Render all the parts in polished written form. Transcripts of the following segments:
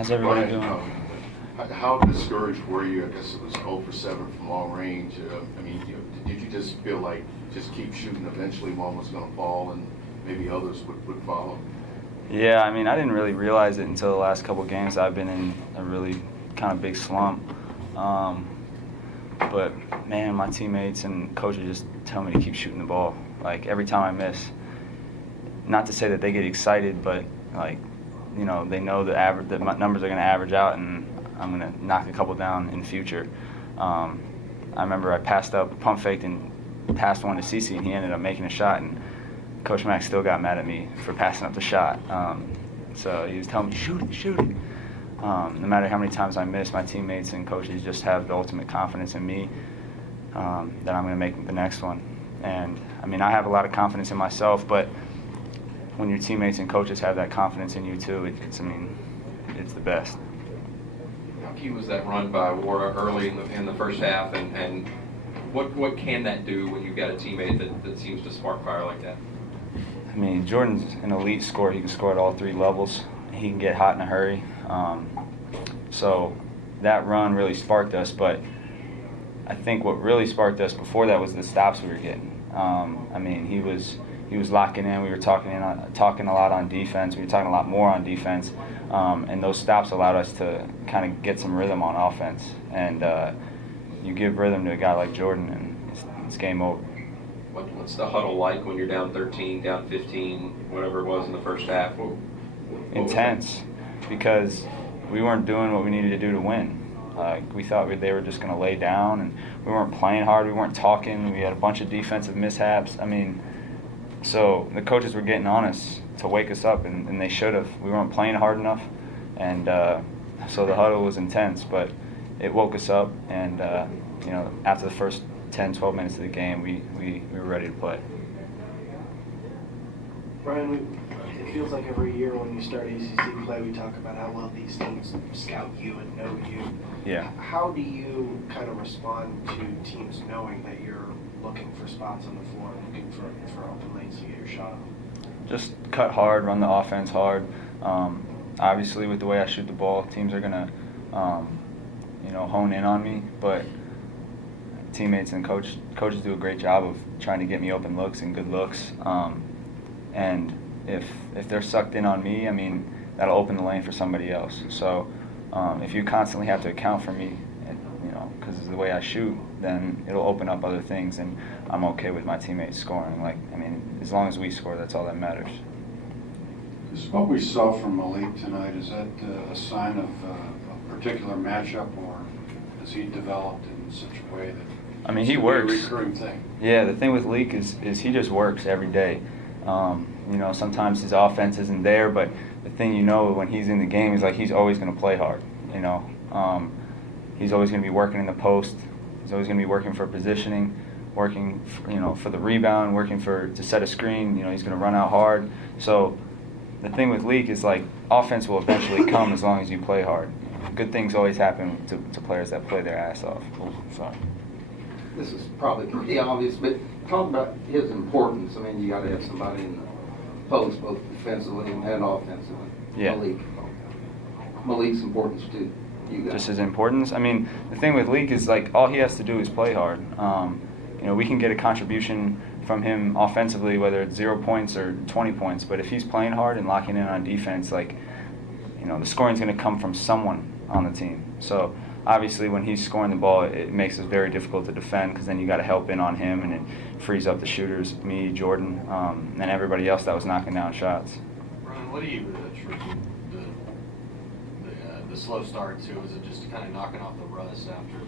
How's everybody doing? How discouraged were you? I guess it was 0 for 7 from long range. I mean, did you just feel like just keep shooting? Eventually, one was going to fall, and maybe others would follow? Yeah, I mean, I didn't really realize it until the last couple games. I've been in a really kind of big slump. But man, my teammates and coaches just tell me to keep shooting the ball. Like every time I miss, not to say that they get excited, but like, you know, they know the my numbers are going to average out, and I'm going to knock a couple down in the future. I remember I passed up, pump faked, and passed one to Cece, and he ended up making a shot, and Coach Mack still got mad at me for passing up the shot. So he was telling me, shoot it. No matter how many times I miss, my teammates and coaches just have the ultimate confidence in me that I'm going to make the next one. And, I mean, I have a lot of confidence in myself, but when your teammates and coaches have that confidence in you too, it's the best. How key was that run by Ward early in the first half, and what can that do when you've got a teammate that seems to spark fire like that? I mean, Jordan's an elite scorer. He can score at all 3 levels. He can get hot in a hurry. So that run really sparked us, but I think what really sparked us before that was the stops we were getting. I mean, he was locking in. We were talking a lot on defense. We were talking a lot more on defense, and those stops allowed us to kind of get some rhythm on offense. And you give rhythm to a guy like Jordan, and it's game over. What's the huddle like when you're down 13, down 15, whatever it was in the first half? Intense, because we weren't doing what we needed to do to win. We thought they were just going to lay down, and we weren't playing hard. We weren't talking. We had a bunch of defensive mishaps. I mean, so the coaches were getting on us to wake us up, and they should have. We weren't playing hard enough, and so the huddle was intense, but it woke us up, and you know, after the first 10, 12 minutes of the game, we were ready to play. Brian, it feels like every year when you start ACC play, we talk about how well these teams scout you and know you. Yeah. How do you kind of respond to teams knowing that you're looking for spots on the floor, looking for open lanes to get your shot on? Just cut hard, run the offense hard. Obviously, with the way I shoot the ball, teams are gonna, you know, hone in on me. But teammates and coaches do a great job of trying to get me open looks and good looks. And if they're sucked in on me, I mean, that'll open the lane for somebody else. So if you constantly have to account for me, you know, because of the way I shoot, then it'll open up other things, and I'm okay with my teammates scoring. Like, I mean, as long as we score, that's all that matters. Is what we saw from Malik tonight, is that a sign of a particular matchup, or has he developed in such a way that I mean, he works. A recurring thing? Yeah, the thing with Leak is he just works every day. You know, sometimes his offense isn't there, but the thing, you know, when he's in the game is like he's always going to play hard. You know, he's always going to be working in the post. He's always going to be working for positioning, working for the rebound, working to set a screen. You know, he's going to run out hard. So the thing with Leak is like offense will eventually come as long as you play hard. Good things always happen to players that play their ass off. Oh, sorry. This is probably pretty obvious, but talk about his importance. I mean, you got to have somebody in the post, both defensively and offensively. Yeah. Malik's importance to you guys. Just his importance. I mean, the thing with Leak is like all he has to do is play hard. You know, we can get a contribution from him offensively, whether it's 0 points or 20 points. But if he's playing hard and locking in on defense, like, you know, the scoring's going to come from someone on the team. So obviously, when he's scoring the ball, it makes it very difficult to defend, because then you got to help in on him, and it frees up the shooters, me, Jordan, and everybody else that was knocking down shots. Brian, what do you attribute the slow start to? Is it just kind of knocking off the rust after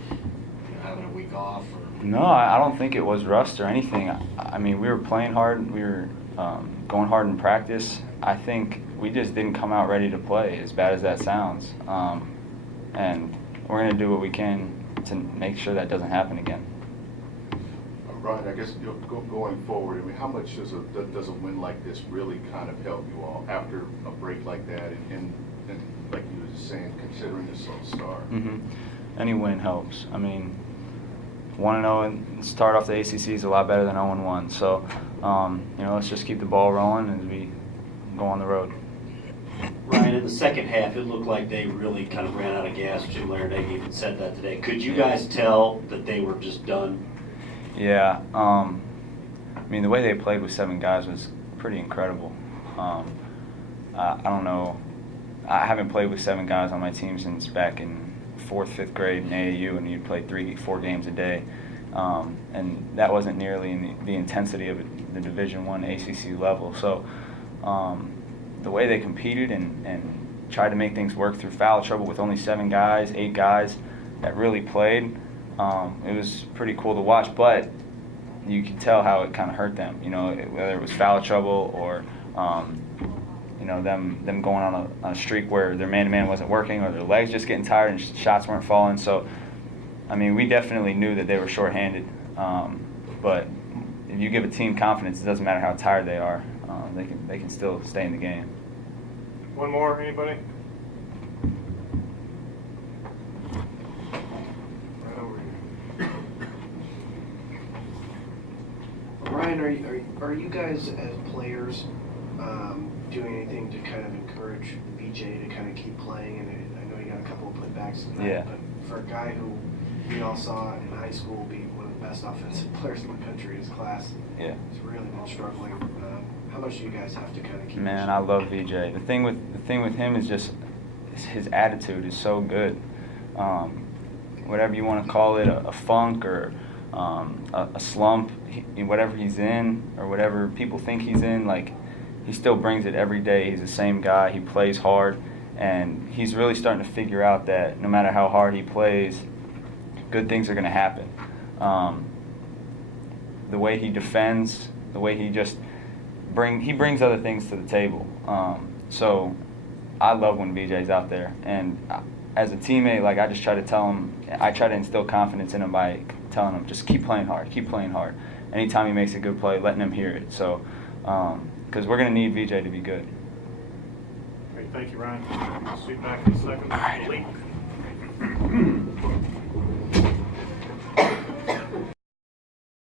having a week off? Or? No, I don't think it was rust or anything. I mean, we were playing hard. We were going hard in practice. I think we just didn't come out ready to play, as bad as that sounds. And we're going to do what we can to make sure that doesn't happen again. Brian, I guess going forward, I mean, how much does a win like this really kind of help you all after a break like that, and like you were just saying, considering the slow start? Mm-hmm. Any win helps. I mean, 1-0 and start off the ACC is a lot better than 0-1. So, you know, let's just keep the ball rolling as we go on the road. Ryan, Ryan, in the second half, it looked like they really kind of ran out of gas. Jim Larandetti even said that today. Could you guys tell that they were just done? Yeah. I mean, the way they played with 7 guys was pretty incredible. I don't know. I haven't played with 7 guys on my team since back in 4th, 5th grade in AAU, and you'd play 3-4 games a day. And that wasn't nearly in the intensity of the Division I ACC level. So the way they competed and tried to make things work through foul trouble with only 7 guys, 8 guys that really played, it was pretty cool to watch. But you could tell how it kind of hurt them, whether it was foul trouble or them going on a streak where their man-to-man wasn't working or their legs just getting tired and shots weren't falling. So, I mean, we definitely knew that they were shorthanded. But if you give a team confidence, it doesn't matter how tired they are. They can still stay in the game. One more, anybody? Right over here. Ryan, are you guys as players doing anything to kind of encourage VJ to kind of keep playing? And I know you got a couple of putbacks tonight, Yeah. but for a guy who we all saw in high school be one of the best offensive players in the country in his class, Yeah. he's really been struggling. How much do you guys have to kind of keep? Man, I love VJ. The thing with him is just his attitude is so good. Whatever you want to call it, a funk or a slump, whatever he's in or whatever people think he's in, like he still brings it every day. He's the same guy. He plays hard, and he's really starting to figure out that no matter how hard he plays, good things are going to happen. The way he defends, the way he just brings other things to the table. So I love when VJ's out there, and as a teammate, like I just try to tell him, I try to instill confidence in him by telling him just keep playing hard, keep playing hard. Anytime he makes a good play, letting him hear it. So because we're going to need VJ to be good. Great, thank you, Ryan. We'll see you back in a second.